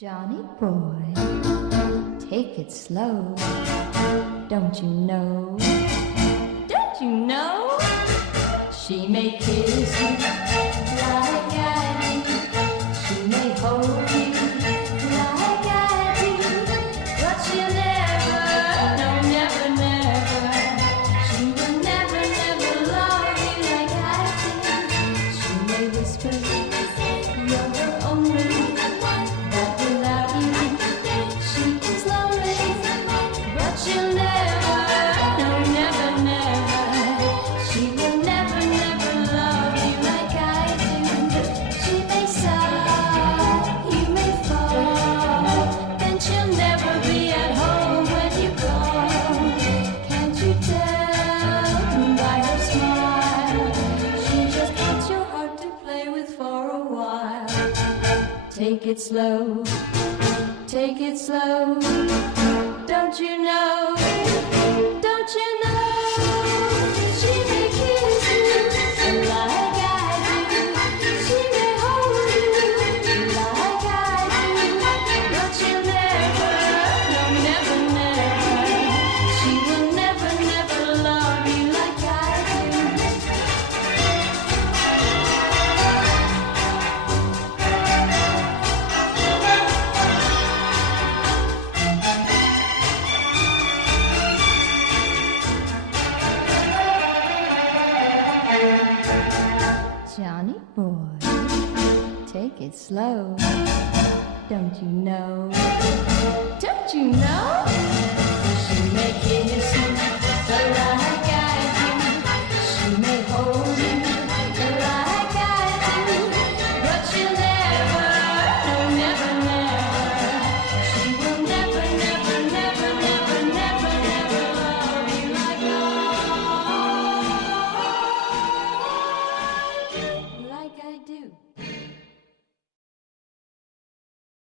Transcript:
Johnny boy, take it slow. Don't you know? Don't you know? She may kiss you like I do. She may hold you like I do. But she'll never, no, never, never. She will never, never love you like I do. She may whisper, you're her only. She'll never, no, never, never. She will never, never love you like I do. She may sigh, you may fall, then she'll never be at home when you call. Can't you tell by her smile? She just wants your heart to play with for a while. Take it slow, take it slow. Don't you know, don't you know, she may kiss you like I do, she may hold you like I do, but she'll never, no, never, never, she will never, never love you like I do. Johnny boy, take it slow. Don't you know? Don't you know? She may kiss you like I do. She may hold you like I do. But she'll never, no, never, never. She will never, never, never, never, never, never love you like I do.